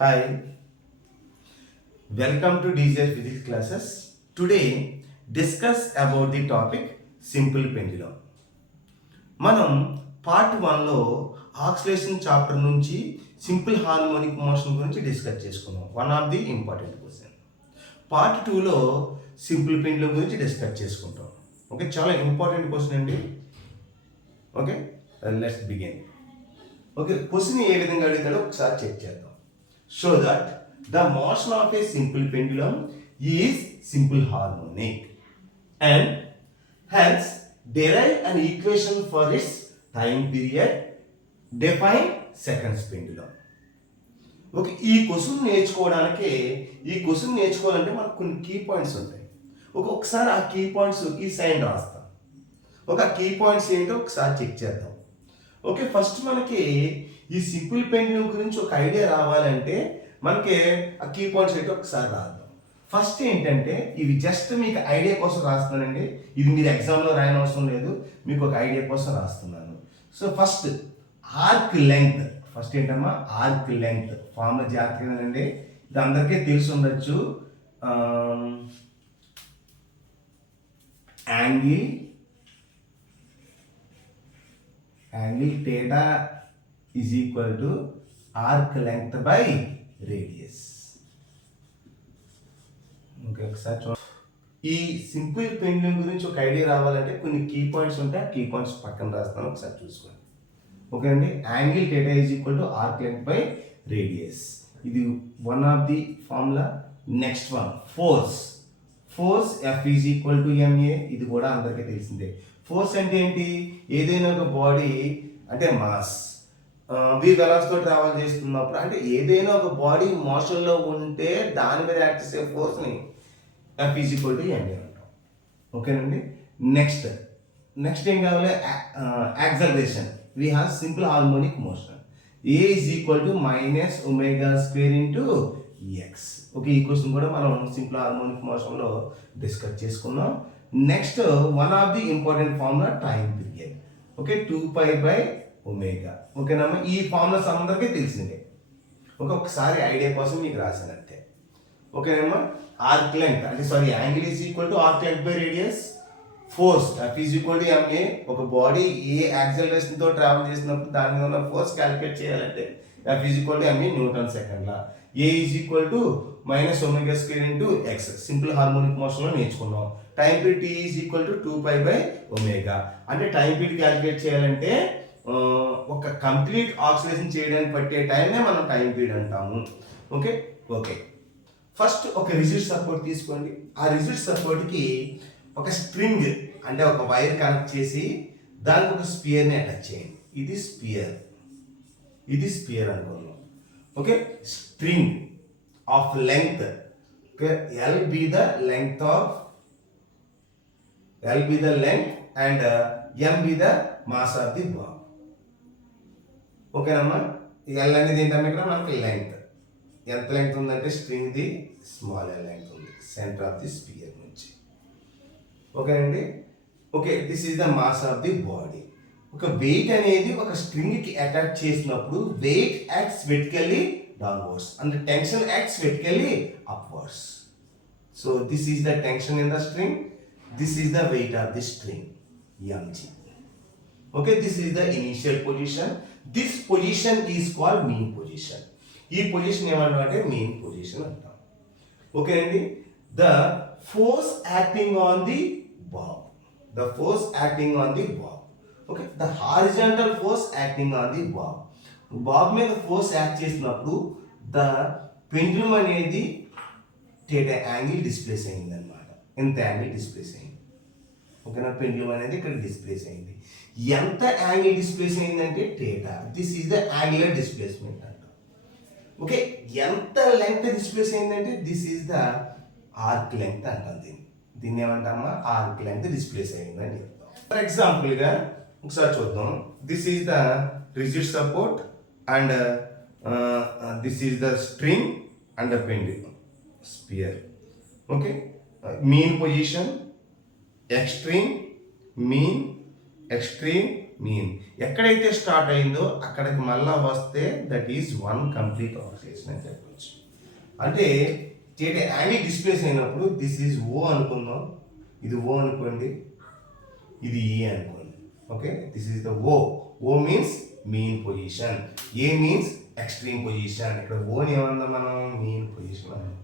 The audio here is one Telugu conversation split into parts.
Hi, welcome to DJ's physics classes. Today, discuss about the topic simple pendulum. మనం పార్ట్ 1లో ఆక్సిలేషన్ చాప్టర్ నుంచి సింపుల్ హార్మోనిక్ మోషన్ గురించి డిస్కస్ చేసుకున్నాం. One of the important question. Part 2లో సింపుల్ పెండ్యులం గురించి డిస్కస్ చేసుకుంటాం. ఓకే, చాలా ఇంపార్టెంట్ క్వశ్చన్ అండి. Okay, let's begin. Okay, question ఏ విధంగా అడుగుతాడో ఒకసారి చెక్ చేద్దాం. Show that the motion of a simple pendulum is simple harmonic and hence derive an equation for its time period, define seconds pendulum. Okay, ఈ క్వశ్చన్ నేర్చుకోవాలంటే మనకు కొన్ని కీ పాయింట్స్ ఉంటాయి. ఒకసారి ఆ కీ పాయింట్స్ ఈ సైన్ రాస్తాం. ఒక కీ పాయింట్స్ ఏంటో ఒకసారి చెక్ చేద్దాం. ఓకే, ఫస్ట్ మనకి ఈ సింపుల్ పెండ్యులం గురించి ఒక ఐడియా రావాలంటే మనకి ఆ కీ పాయింట్స్ ఏంటో ఒకసారి రాద్దాం. ఫస్ట్ ఏంటంటే ఇవి జస్ట్ మీకు ఐడియా కోసం రాస్తున్నానండి. ఇది మీరు ఎగ్జామ్లో రాయని అవసరం లేదు, మీకు ఒక ఐడియా కోసం రాస్తున్నాను. So first arc length. First ఏంటమ్మా, ఆర్క్ లెంగ్త్ ఫార్ములా జాగ్రత్తగానండి. ఇది అందరికీ తెలిసి ఉండొచ్చు. Angle theta is equal to arc length by radius. Okay, ఒకసారి చూడండి. ఈ సింపుల్ పెండ్యులం గురించి ఒక ఐడియా రావాలంటే కొన్ని కీ పాయింట్స్ ఉంటాయి. ఆ కీ పాయింట్స్ పక్కన రాస్తాను, ఒకసారి చూసుకోండి. ఓకే అండి, angle theta is equal to arc length by radius. ఇది one of the formula. Next one force. F is equal to ma. ఇది కూడా అందరికీ తెలిసిందే. ఫోర్స్ అంటే ఏంటి? ఏదైనా ఒక బాడీ అంటే మాస్ వి వెలాసిటీతో ట్రావెల్ చేస్తున్నప్పుడు, అంటే ఏదైనా ఒక బాడీ మోషన్లో ఉంటే దాని మీద యాక్ట్ చేసే ఫోర్స్ని F is equal to ma అంటాం. ఓకేనండి. నెక్స్ట్ ఏం కావాలి? Acceleration. We have simple harmonic motion. A is equal to minus omega square into x. Okay, ఈ క్వశ్చన్ కూడా మనం సింపుల్ హార్మోనిక్ మోషన్లో డిస్కస్ చేసుకున్నాం. Next one of the important formula time period. Okay, 2π by omega. ఓకేనమ్మా, ఈ ఫార్ములాస్ అందరికీ తెలిసిందే. ఒకసారి ఐడియా కోసం మీకు రాసినట్టే. ఓకేనమ్మా, ఆర్క్ లెంగ్త్ అంటే angle is equal to arc length by radius. Force F is equal to ma. ఒక బాడీ ఏ యాక్సలరేషన్తో ట్రావెల్ చేసినప్పుడు దాని మీద ఉన్న ఫోర్స్ క్యాలిక్యులేట్ చేయాలంటే F is equal to ma Newton second law. A is equal to minus omega square into x. Simple harmonic మోషన్లో నేర్చుకున్నాం. Time period T is equal to 2π by omega. అంటే టైం పీరియడ్ క్యాలిక్యులేట్ చేయాలంటే ఒక కంప్లీట్ ఆక్సిలేషన్ చేయడానికి పట్టే టైంనే మనం టైం పీరియడ్ అంటాము. ఓకే, ఫస్ట్ ఒక రిజిడ్ సపోర్ట్ తీసుకోండి. ఆ రిజిడ్ సపోర్ట్కి ఒక స్ట్రింగ్ అంటే ఒక వైర్ కనెక్ట్ చేసి దానికి ఒక స్పియర్ని అటాచ్ చేయండి. ఇది స్పియర్ అనుకున్నాం. Okay, string of length. Okay, L be the length and M be the mass of the ball. ఓకేనమ్మా, L అనేది ఏంటమ్మా ఇక్కడ మనకి లెంగ్త్. ఎంత లెంగ్త్ ఉందంటే string the small L length ఉంది సెంటర్ ఆఫ్ ది స్పియర్ నుంచి. ఓకేనండి. Okay, this is the mass of the body. ఒక వెయిట్ అనేది ఒక స్ట్రింగ్కి అటాచ్ చేసినప్పుడు weight acts vertically downwards and the tension acts vertically upwards. So this is the tension in the string, this is the weight of the string mg. Okay, this is the initial position. This position is called mean position. ఈ పొజిషన్ ఏమంటామంటే మెయిన్ పొజిషన్ అంటాం. ఓకే అండి. the force acting on the bob. Okay, the horizontal force acting on the bob. Bob మీద ఫోర్స్ యాక్ట్ చేసినప్పుడు ద పెండ్యులం అనేది theta యాంగిల్ డిస్ప్లేస్ అయింది అనమాట. ఎంత యాంగిల్ డిస్ప్లేస్ అయింది. ఓకేనా, పెండ్యులం అనేది ఇక్కడ డిస్ప్లేస్ అయింది. ఎంత యాంగిల్ డిస్ప్లేస్ అయిందంటే theta. This is the angular displacement అంటాం. ఓకే, ఎంత లెంగ్త్ డిస్ప్లేస్ అయిందంటే this is the arc length అంటాం. దీన్ని ఏమంటామా, ఆర్క్ లెంగ్త్ డిస్ప్లేస్ అయిందని చెప్తాం. ఫర్ ఎగ్జాంపుల్గా ఒకసారి చూద్దాం. This is the rigid support and this is the string and the pendulum sphere. Okay, mean position, extreme, mean, extreme, mean. ఎక్కడైతే స్టార్ట్ అయిందో అక్కడికి మళ్ళా వస్తే that is one complete oscillation అని చెప్పవచ్చు. అంటే థీటా యాంగిల్ డిస్ప్లేస్ అయినప్పుడు దిస్ ఈజ్ ఓ అనుకుందాం, ఇది ఓ అనుకోండి, ఇది ఏ అనుకోండి. Okay, this is the O. O means mean position, A means extreme position. ఇక్కడ ఓని ఏమన్నా మనం మీన్ పొజిషన్ అన్నాం.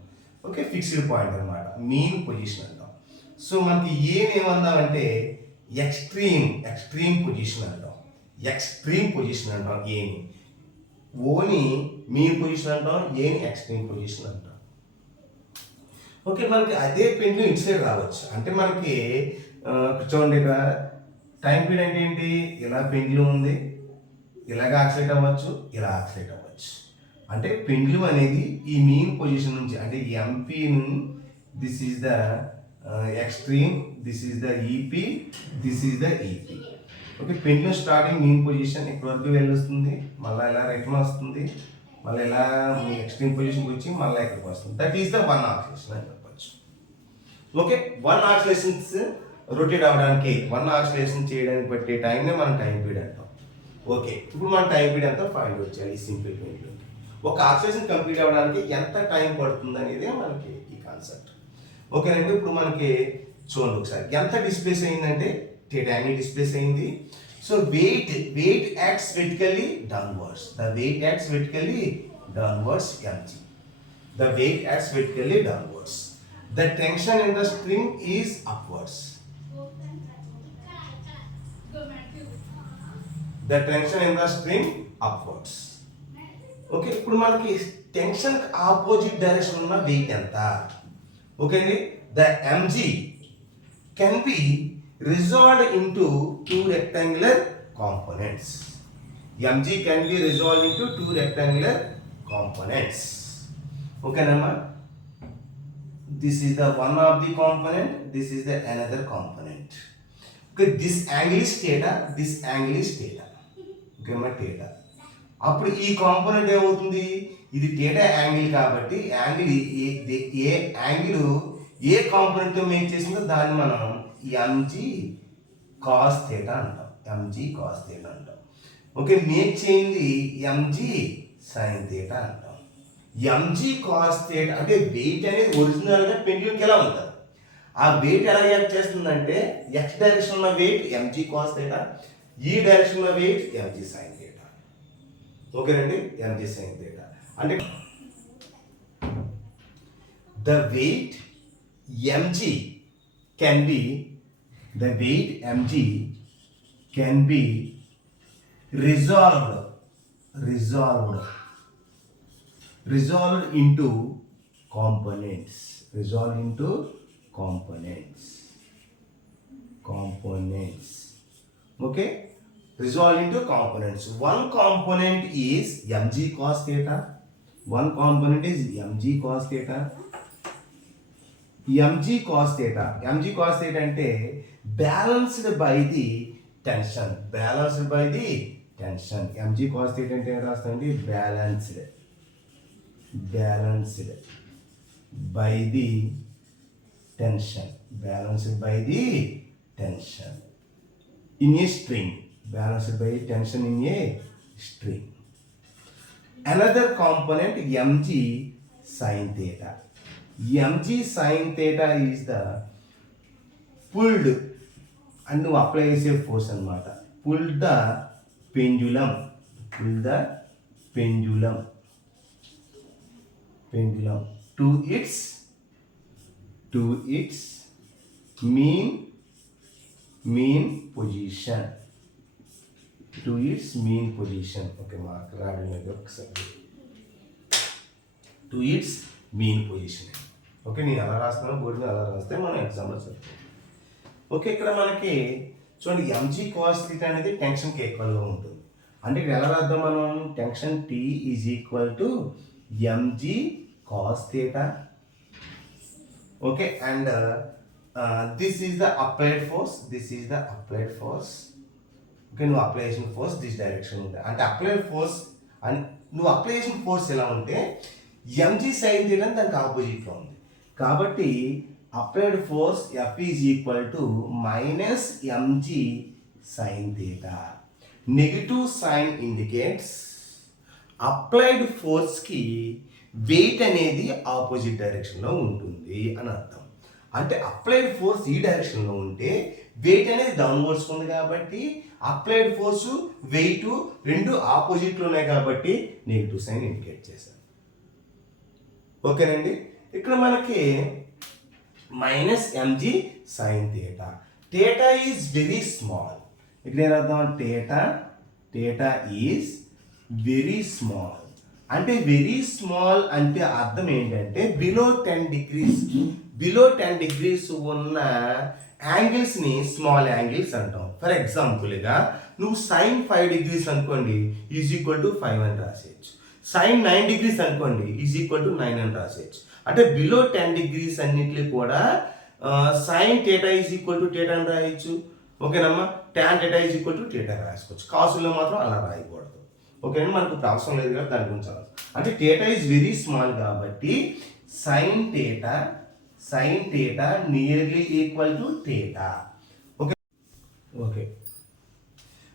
ఓకే, ఫిక్స్డ్ పాయింట్ అనమాట, మీన్ పొజిషన్ అంటాం. సో మనకి ఏని ఏమన్నామంటే ఎక్స్ట్రీమ్ పొజిషన్ అంటాం, ఎక్స్ట్రీమ్ పొజిషన్ అంటాం ఏని. ఓని మీన్ పొజిషన్ అంటాం, ఏని ఎక్స్ట్రీమ్ పొజిషన్ అంటాం. ఓకే, మనకి అదే పెండ్లు ఇటు సైడ్ రావచ్చు. అంటే మనకి చూడండి, ఇక్కడ టైం పీరియడ్ అంటే ఏంటి, ఇలా పెండ్లు ఉంది, ఇలాగ ఆక్సిలేట్ అవ్వచ్చు, ఇలా ఆక్సిలేట్ అవ్వచ్చు. అంటే పెండ్లు అనేది ఈ మీన్ పొజిషన్ నుంచి, అంటే MP, this is the extreme, this is the EP, this is the EP. Okay, pendulum starting mean position ఇక్కడ వరకు వెళ్ళొస్తుంది, మళ్ళీ ఇలా రిటర్న్ వస్తుంది, మళ్ళీ ఇలా మీ ఎక్స్ట్రీమ్ పొజిషన్కి వచ్చి మళ్ళీ ఇక్కడికి వస్తుంది. దట్ ఈస్ ద వన్ ఆక్సిలేషన్ అని చెప్పచ్చు. ఓకే, వన్ ఆక్సిలేషన్స్ రొటేట్ అవ్వడానికి, వన్ ఆక్సిలేషన్ చేయడానికి పట్టే టైంనే మనం టైం పీరియడ్ అంటాం. ఓకే, ఇప్పుడు మనం టైం పీరియడ్ అంతా ఫైండ్ అవుట్ చేయాలి. ఈ సింపుల్ పీరియడ్ ఒక ఆక్సిలేషన్ కంప్లీట్ అవ్వడానికి ఎంత టైం పడుతుంది అనేది మనకి ఈ కాన్సెప్ట్. ఓకేనండి, ఇప్పుడు మనకి చూడండి ఒకసారి ఎంత డిస్ప్లేస్ అయిందంటే థీటా యాంగిల్ డిస్ప్లేస్ అయింది. So weight acts vertically downwards. The weight acts vertically downwards, mg. The weight acts vertically downwards. The tension in the string is upwards. The tension in the string upwards. Okay, ఇప్పుడు మనకి టెన్షన్ ఆపోజిట్ డైరెక్షన్ ఉన్న వెయిట్ ఎంత? ఓకే అండి, the mg can be resolved into two rectangular components. mg can be resolved into two rectangular components. Okay nama, this is the one of the component, this is the another component. Okay, this angle is theta, this angle is theta. Okay ma, theta. అప్పుడు ఈ కాంపోనెంట్ ఏమవుతుంది, ఇది థీటా యాంగిల్ కాబట్టి యాంగిల్ ఏ యాంగిల్ ఏ కాంపోనెంట్తో మేక్ చేసిందో దాన్ని మనం mg cos theta అంటాం, mg cos theta అంటాం. ఓకే, మేక్ చేయింది mg sin theta అంటాం. mg cos theta అంటే వెయిట్ అనేది ఒరిజినల్గా పెండ్యూమ్కి ఎలా ఉంటుంది, ఆ వెయిట్ ఎలా యాక్ట్ చేస్తుందంటే x డైరెక్షన్ ఉన్న వెయిట్ mg cos theta, ఈ డైరెక్షన్ ఉన్న వెయిట్ mg sin theta. ఓకేనండి, mg sin theta అంటే the weight mg can be resolved into components. Okay, resolved into components. One component is mg cos theta. mg cos theta అంటే balanced by the tension. mg cos theta అంటే ఏం రాస్తామండి, balanced by the tension in a string. Balanced by tension in a string. Another component mg sin theta. mg sin theta is the pulled and nu apply a force anamata. Pull the pendulum to its mean position. Okay, mark రాయడం ఒకసారి to its mean position. Okay, నేను అలా రాస్తున్నాను, బోర్డు మీద అలా రాస్తే మనం ఎగ్జామ్లో చదువుతాం. ఓకే, ఇక్కడ మనకి చూడండి mg cos theta అనేది టెన్షన్కి ఈక్వల్గా ఉంటుంది. అంటే ఇక్కడ ఎలా రాద్దాం మనం, tension T is equal to mg cos theta. Okay, and this is the applied force. Okay, నువ్వు అప్లై చేసిన ఫోర్స్ దిస్ డైరెక్షన్ ఉంది. అంటే అప్లైడ్ ఫోర్స్ అండ్ నువ్వు అప్లై చేసిన ఫోర్స్ ఎలా ఉంటే mg sin theta దానికి ఆపోజిట్లో ఉంది. కాబట్టి applied force F is equal to minus mg sin theta. Negative sign indicates applied ఫోర్స్కి వెయిట్ అనేది ఆపోజిట్ డైరెక్షన్లో ఉంటుంది అని అర్థం. అంటే అప్లైడ్ ఫోర్స్ ఈ డైరెక్షన్లో ఉంటే వెయిట్ అనేది డౌన్వర్డ్స్ ఉంది కాబట్టి అప్లైడ్ ఫోర్స్ వెయిట్ రెండు ఆపోజిట్లో ఉన్నాయి కాబట్టి నెగిటివ్ సైన్ ఇండికేట్ చేశారు. ఓకేనండి. ఇక్కడ మనకి minus MG sine theta. Theta is very small. ఇక్కడ ఏం అర్థం? Theta is very small. అంటే వెరీ స్మాల్ అంటే అర్థం ఏంటంటే బిలో 10 డిగ్రీస్ ఉన్న యాంగిల్స్ని స్మాల్ యాంగిల్స్ అంటాం. ఫర్ ఎగ్జాంపుల్గా నువ్వు సైన్ 5 డిగ్రీస్ అనుకోండి ఈజ్ ఈక్వల్ టు 5 అని రాసేయచ్చు. సైన్ 9 డిగ్రీస్ అనుకోండి ఈజ్ ఈక్వల్ టు 9 అని రాసేయచ్చు. అంటే బిలో 10 డిగ్రీస్ అన్నింటినీ కూడా sine theta is equal to theta అని రాయొచ్చు. ఓకేనమ్మా. tan theta is equal to theta రాసుకోవచ్చు. కాసుల్లో మాత్రం అలా రాయకూడదు. ఓకేనా. మనకు ఇప్పుడు అవసరం లేదు కదా దాని గురించి. అంటే థీటా ఈజ్ వెరీ స్మాల్ కాబట్టి sine theta nearly equal to theta. Okay okay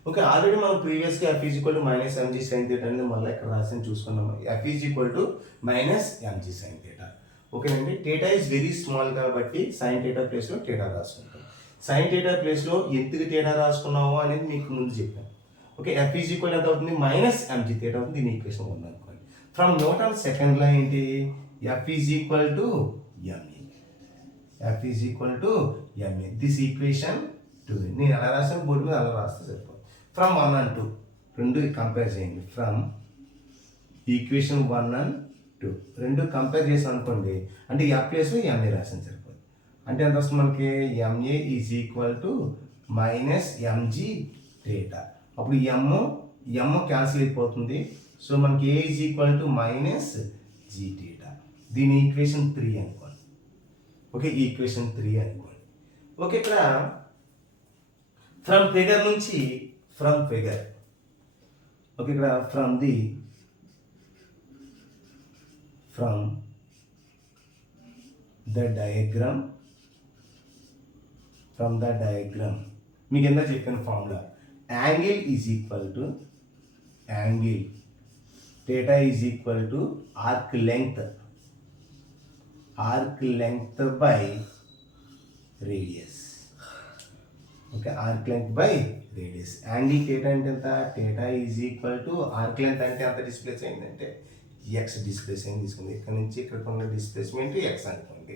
okay already మనం ప్రీవియస్గా F is equal to minus MG sine theta అనేది మళ్ళీ ఇక్కడ రాసి చూసుకున్నాము. F is equal to minus MG sine theta. ఓకేనండి. థీటా ఈజ్ వెరీ స్మాల్ కాబట్టి సైన్ థీటా ప్లేస్లో థీటా రాసుకుంటాం. సైన్ థీటా ప్లేస్లో ఎందుకు థీటా రాసుకున్నాము అనేది మీకు ముందు చెప్పాను. ఓకే. ఎఫ్ ఈజ్ ఈక్వల్ ఎంత అవుతుంది? మైనస్ ఎంజీ థీటా అవుతుంది. దీని ఈక్వేషన్ ఉంది అనుకోండి. ఫ్రమ్ న్యూటన్ సెకండ్ లా ఏంటి? F is equal to ME. F is equal to MA. This equation 2. నేను ఎలా రాసాను బోర్డు మీద అలా రాస్తే సరిపోతుంది. ఫ్రమ్ 1 and 2 రెండు కంపేర్ చేయండి. ఫ్రమ్ ఈక్వేషన్ 1 and 2 రెండు కంపేర్ చేసాం అనుకోండి. అంటే ఎఫ్ ప్లేస్లో ఎంఏ రాసాను సరిపోతుంది. అంటే ఎంత వస్తుంది మనకి? MA is equal to minus MG theta. అప్పుడు ఎమ్ క్యాన్సిల్ అయిపోతుంది. సో మనకి A is equal to minus G theta. దీని ఈక్వేషన్ 3 అనుకోండి. ఓకే. ఈక్వేషన్ 3 అనుకోండి. ఓకే. ఇక్కడ ఫ్రమ్ ఫిగర్ నుంచి ఓకే. ఇక్కడ ఫ్రమ్ ద డయాగ్రామ్ మీకు ఎంత చెప్పిన formula angle is equal to theta is equal to arc length by radius. Okay. Arc length by radius. Angle theta అంటే ఎంత? Theta is equal to arc length అంటే ఎంత డిస్ప్లేస్ అయిందంటే ఎక్స్ డిస్ప్లేస్ అయింది తీసుకుంది. ఇక్కడ నుంచి ఇక్కడికి ఉన్న డిస్ప్లేస్మెంట్ ఎక్స్ అనుకోండి.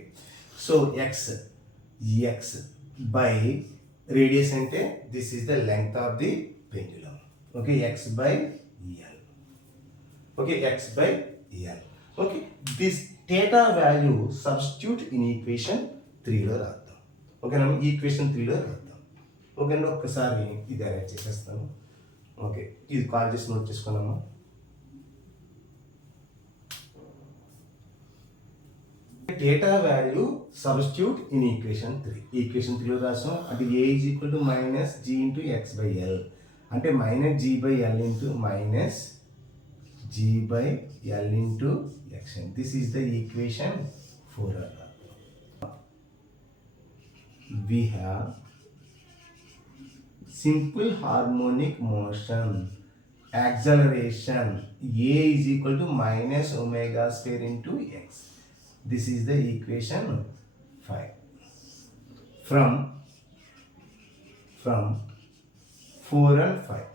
సో ఎక్స్ బై రేడియస్ అంటే this is the length of the pendulum. Okay. X by L. Okay. X by L. Okay. This theta value substitute in equation 3లో రాద్దాం. ఓకేనా. ఈక్వేషన్ 3లో రాద్దాం. ఓకేనా. ఒక్కసారి ఇది అరేంజ్ చేసేస్తాను. ఓకే. ఇది కాల్ చేసి నోట్ చేసుకున్నాము. Theta value substitute in equation 3. Equation 3లో రాసాం. అంటే A is equal to minus G into x by L. అంటే minus G by L into minus G by L into x. This is the equation 4. We have simple harmonic motion acceleration a is equal to minus omega square into x. This is the equation 5. From 4 and 5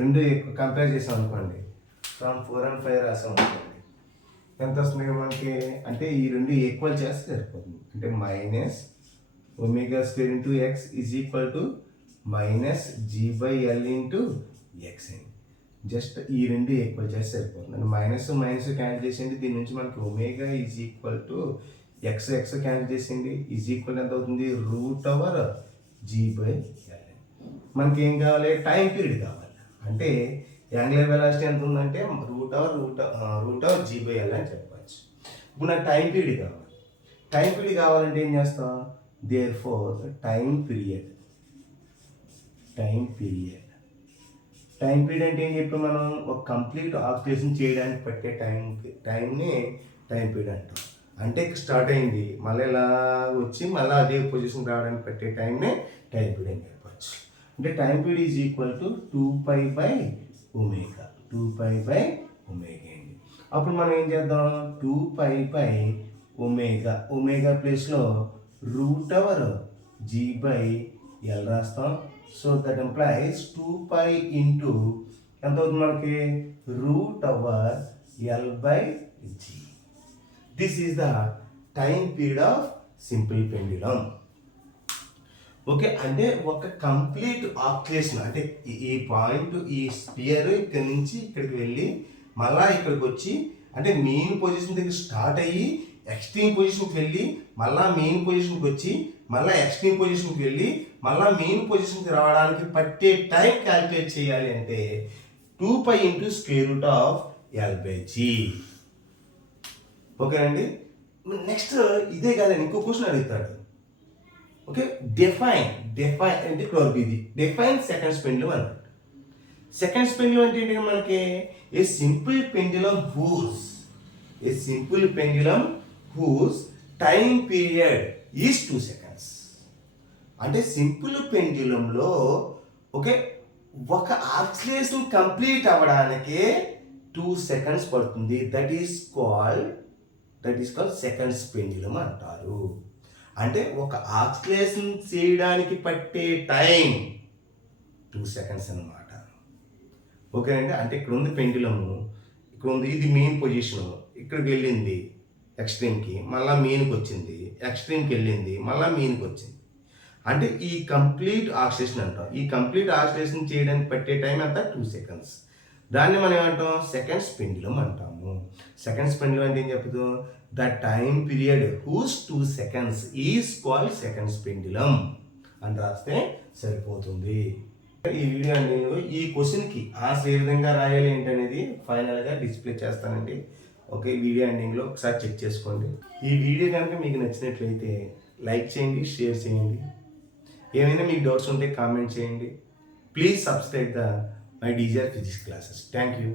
రెండు కంపేర్ చేసాం అనుకోండి. ఫ్రమ్ 4 and 5 రాసాం అనుకోండి. ఎంత వస్తుంది మనకి? అంటే ఈ రెండు ఈక్వల్ చేస్తే సరిపోతుంది. అంటే minus omega square into X is equal to minus G by L into X అని. జస్ట్ ఈ రెండు ఈక్వల్ చేస్తే సరిపోతుంది. అంటే మైనస్ క్యాన్సిల్ చేసేయండి. దీని నుంచి మనకి omega is equal to X cancel చేసేయండి. ఈజ్ ఈక్వల్ ఎంత అవుతుంది? Root over G by L. మనకి ఏం కావాలి? టైం పీరియడ్ కావాలి. అంటే యాంగులర్ వెలాసిటీ ఎంత ఉందంటే root over G by L అని చెప్పచ్చు. ఇప్పుడు నాకు టైం పీరియడ్ కావాలి. టైం పీరియడ్ కావాలంటే ఏం చేస్తాం? Therefore, time period అంటే ఏం చెప్పాం మనం? ఒక కంప్లీట్ ఆక్సిలేషన్ చేయడానికి పట్టే టైంని టైం పీరియడ్ అంటాం. అంటే స్టార్ట్ అయింది మళ్ళీ ఇలా వచ్చి మళ్ళీ అదే పొజిషన్ రావడానికి పట్టే టైంని టైం పీరియడ్ అని చెప్పచ్చు. అంటే time period is equal to 2π/ఒమేగా 2π/ఒమేగా అండి. అప్పుడు మనం ఏం చేద్దాం, 2π/ఒమేగా ఒమేగా ప్లేస్లో √G/L రాస్తాం. సో దట్ ఎంప్లాయిస్ 2π ఇంటూ ఎంత అవుతుంది మనకి, √L/G. This is the time period of simple pendulum. Okay, అంటే ఒక కంప్లీట్ ఆక్యులేషన్, అంటే ఈ పాయింట్, ఈ స్పియర్ ఇక్కడి నుంచి ఇక్కడికి వెళ్ళి మళ్ళా ఇక్కడికి వచ్చి, అంటే మెయిన్ పొజిషన్ దగ్గర స్టార్ట్ అయ్యి ఎక్స్ట్రీమ్ పొజిషన్కి వెళ్ళి మళ్ళా మెయిన్ పొజిషన్కి వచ్చి మళ్ళీ ఎక్స్ట్రీమ్ పొజిషన్కి వెళ్ళి మళ్ళీ మెయిన్ పొజిషన్కి రావడానికి పట్టే టైం క్యాలిక్యులేట్ చేయాలి అంటే 2π ఇంటూ √L/G. ఓకేనండి. నెక్స్ట్ ఇదే కాదండి, ఇంకో క్వశ్చన్ అడుగుతాడు. ఓకే, డిఫైన్ అంటే ఇక్కడ ఇది డిఫైన్ సెకండ్ పెండ్యులం అన్నమాట. సెకండ్ పెండ్యులం అంటే ఏంటి మనకి, a simple pendulum whose time period is 2 seconds. అంటే సింపుల్ పెండ్యులంలో ఓకే ఒక ఆక్సిలేషన్ కంప్లీట్ అవ్వడానికి 2 seconds పడుతుంది. That is called seconds pendulum అంటారు. అంటే ఒక ఆక్సిలేషన్ చేయడానికి పట్టే టైం 2 seconds అన్నమాట. ఓకే అండి. అంటే ఇక్కడ ఉంది పెండ్యులము, ఇక్కడ ఉంది, ఇది మెయిన్ పొజిషన్, ఇక్కడికి వెళ్ళింది ఎక్స్ట్రీమ్కి, మళ్ళీ మెయిన్కి వచ్చింది, ఎక్స్ట్రీమ్కి వెళ్ళింది, మళ్ళీ మెయిన్కి వచ్చింది. అంటే ఈ కంప్లీట్ ఆక్సిలేషన్ అంటాం. ఈ కంప్లీట్ ఆక్సిలేషన్ చేయడానికి పట్టే టైం ఎంత, 2 seconds. దాన్ని మనం ఏమంటాం, సెకండ్స్ పెండ్యులం అంటాము. సెకండ్స్ పెండ్యులం అంటే ఏం చెప్పదు, the time period whose 2 seconds is called seconds pendulum అని రాస్తే సరిపోతుంది. ఈ వీడియో నేను ఈ క్వశ్చన్కి ఆన్సర్ ఏ విధంగా రాయాలి ఏంటనేది ఫైనల్గా డిస్ప్లే చేస్తానండి. ఓకే, వీడియో ఎండింగ్లో ఒకసారి చెక్ చేసుకోండి. ఈ వీడియో కనుక మీకు నచ్చినట్లయితే లైక్ చేయండి, షేర్ చేయండి. ఏమైనా మీకు డౌట్స్ ఉంటే కామెంట్ చేయండి. Please subscribe the my DGR physics classes. Thank you.